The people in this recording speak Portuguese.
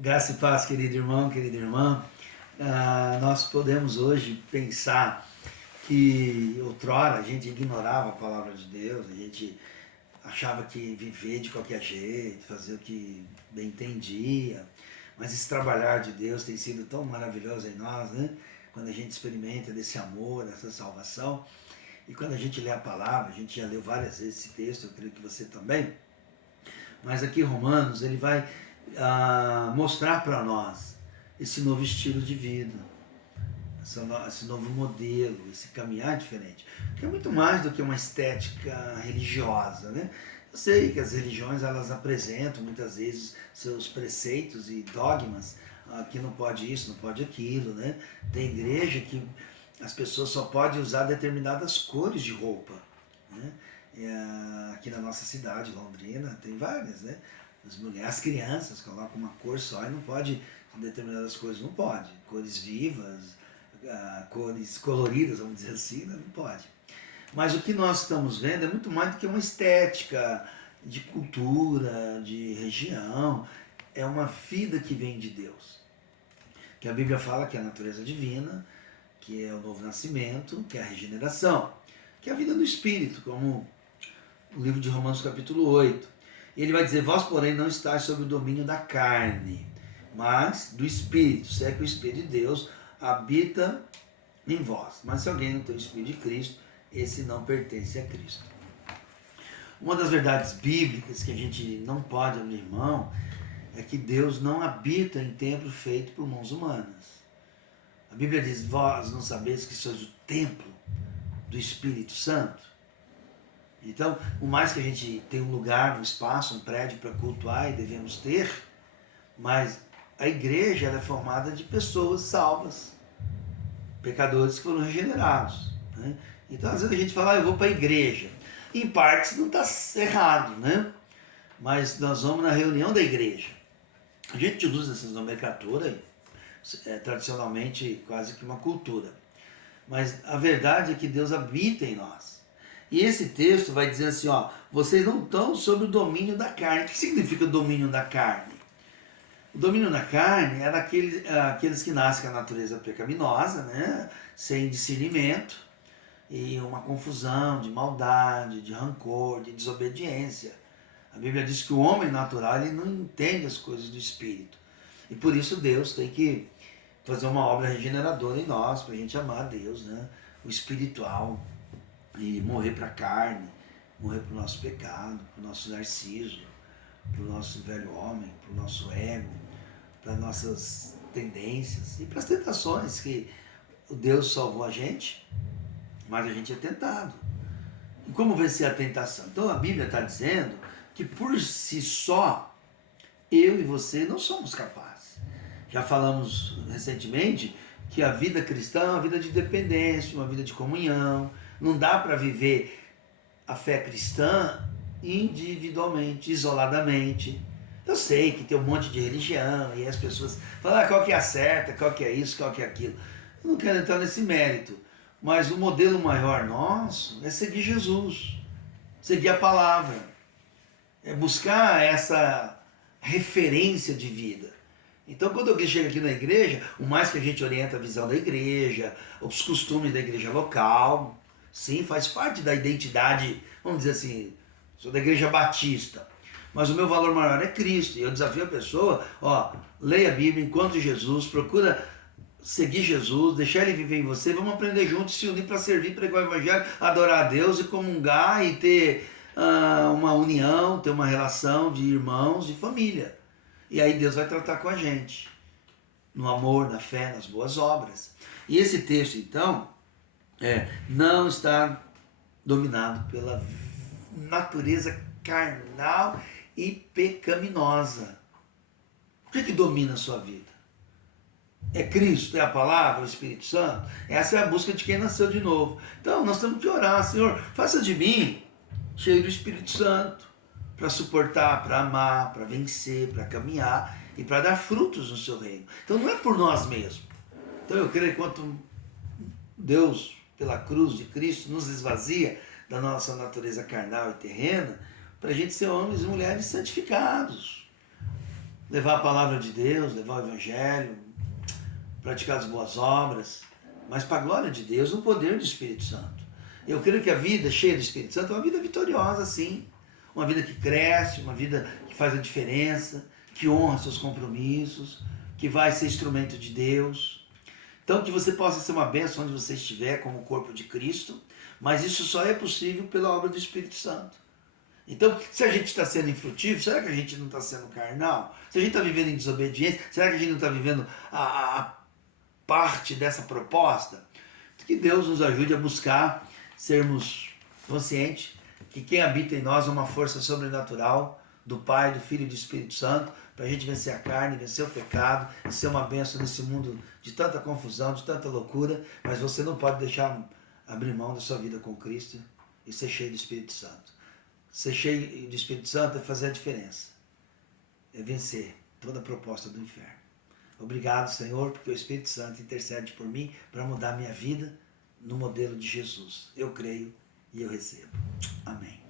Graça e paz, querido irmão, querida irmã. Nós podemos hoje pensar que outrora a gente ignorava a palavra de Deus, a gente achava que viver de qualquer jeito, fazer o que bem entendia, mas esse trabalhar de Deus tem sido tão maravilhoso em nós, né? Quando a gente experimenta desse amor, dessa salvação, e quando a gente lê a palavra, a gente já leu várias vezes esse texto, eu creio que você também, mas aqui Romanos, ele vai mostrar para nós esse novo estilo de vida, esse novo modelo, esse caminhar diferente, que é muito mais do que uma estética religiosa, né? Eu sei que as religiões elas apresentam muitas vezes seus preceitos e dogmas, que não pode isso, não pode aquilo, né? Tem igreja que as pessoas só podem usar determinadas cores de roupa, né? Aqui na nossa cidade, Londrina, tem várias, né? As crianças colocam uma cor só e não pode, determinadas cores não pode. Cores vivas, cores coloridas, vamos dizer assim, né? Não pode. Mas o que nós estamos vendo é muito mais do que uma estética de cultura, de região. É uma vida que vem de Deus. Que a Bíblia fala que é a natureza divina, que é o novo nascimento, que é a regeneração, que é a vida do Espírito, como o livro de Romanos capítulo 8. Ele vai dizer, vós porém não estáis sob o domínio da carne, mas do Espírito, se é que o Espírito de Deus habita em vós. Mas se alguém não tem o Espírito de Cristo, esse não pertence a Cristo. Uma das verdades bíblicas que a gente não pode abrir mão é que Deus não habita em templo feito por mãos humanas. A Bíblia diz, vós não sabeis que sois o templo do Espírito Santo? Então, por mais que a gente tenha um lugar, um espaço, um prédio para cultuar e devemos ter, mas a igreja ela é formada de pessoas salvas, pecadores que foram regenerados, né? Então, às vezes a gente fala, eu vou para a igreja. Em partes não está errado, né? Mas nós vamos na reunião da igreja. A gente usa essas nomenclaturas, tradicionalmente quase que uma cultura. Mas a verdade é que Deus habita em nós. E esse texto vai dizer assim, ó, vocês não estão sob o domínio da carne. O que significa o domínio da carne? O domínio da carne era aqueles que nascem com a natureza pecaminosa, né? Sem discernimento, e uma confusão de maldade, de rancor, de desobediência. A Bíblia diz que o homem natural ele não entende as coisas do Espírito. E por isso Deus tem que fazer uma obra regeneradora em nós, para a gente amar a Deus, né? O espiritual, e morrer para a carne, morrer para o nosso pecado, para o nosso narciso, para o nosso velho homem, para o nosso ego, para as nossas tendências e para as tentações que Deus salvou a gente, mas a gente é tentado. E como vencer a tentação? Então a Bíblia está dizendo que por si só, eu e você não somos capazes. Já falamos recentemente que a vida cristã é uma vida de dependência, uma vida de comunhão. Não dá para viver a fé cristã individualmente, isoladamente. Eu sei que tem um monte de religião e as pessoas falam qual que é a certa, qual que é isso, qual que é aquilo. Eu não quero entrar nesse mérito, mas o modelo maior nosso é seguir Jesus, seguir a palavra, é buscar essa referência de vida. Então, quando alguém chega aqui na igreja, o mais que a gente orienta a visão da igreja, os costumes da igreja local, sim, faz parte da identidade, vamos dizer assim, sou da igreja batista, mas o meu valor maior é Cristo, e eu desafio a pessoa, ó, leia a Bíblia, encontre Jesus, procura seguir Jesus, deixar ele viver em você, vamos aprender juntos, se unir para servir, pregar o evangelho, adorar a Deus e comungar e ter uma união, ter uma relação de irmãos, de família. E aí Deus vai tratar com a gente, no amor, na fé, nas boas obras. E esse texto, então, não está dominado pela natureza carnal e pecaminosa. O que domina a sua vida? É Cristo, é a palavra, o Espírito Santo? Essa é a busca de quem nasceu de novo. Então, nós temos que orar, Senhor, faça de mim cheio do Espírito Santo, para suportar, para amar, para vencer, para caminhar e para dar frutos no seu reino. Então não é por nós mesmos. Então eu creio que quanto Deus, pela cruz de Cristo, nos esvazia da nossa natureza carnal e terrena, para a gente ser homens e mulheres santificados, levar a palavra de Deus, levar o evangelho, praticar as boas obras, mas para a glória de Deus, no poder do Espírito Santo. Eu creio que a vida cheia do Espírito Santo é uma vida vitoriosa, sim. Uma vida que cresce, uma vida que faz a diferença, que honra seus compromissos, que vai ser instrumento de Deus. Então, que você possa ser uma bênção onde você estiver, como o corpo de Cristo, mas isso só é possível pela obra do Espírito Santo. Então, se a gente está sendo infrutífero, será que a gente não está sendo carnal? Se a gente está vivendo em desobediência, será que a gente não está vivendo a parte dessa proposta? Que Deus nos ajude a buscar sermos conscientes que quem habita em nós é uma força sobrenatural do Pai, do Filho e do Espírito Santo, para a gente vencer a carne, vencer o pecado e ser uma bênção nesse mundo de tanta confusão, de tanta loucura, mas você não pode deixar abrir mão da sua vida com Cristo e ser cheio do Espírito Santo. Ser cheio do Espírito Santo é fazer a diferença, é vencer toda a proposta do inferno. Obrigado, Senhor, porque o Espírito Santo intercede por mim para mudar a minha vida no modelo de Jesus. Eu creio e eu recebo. Amém.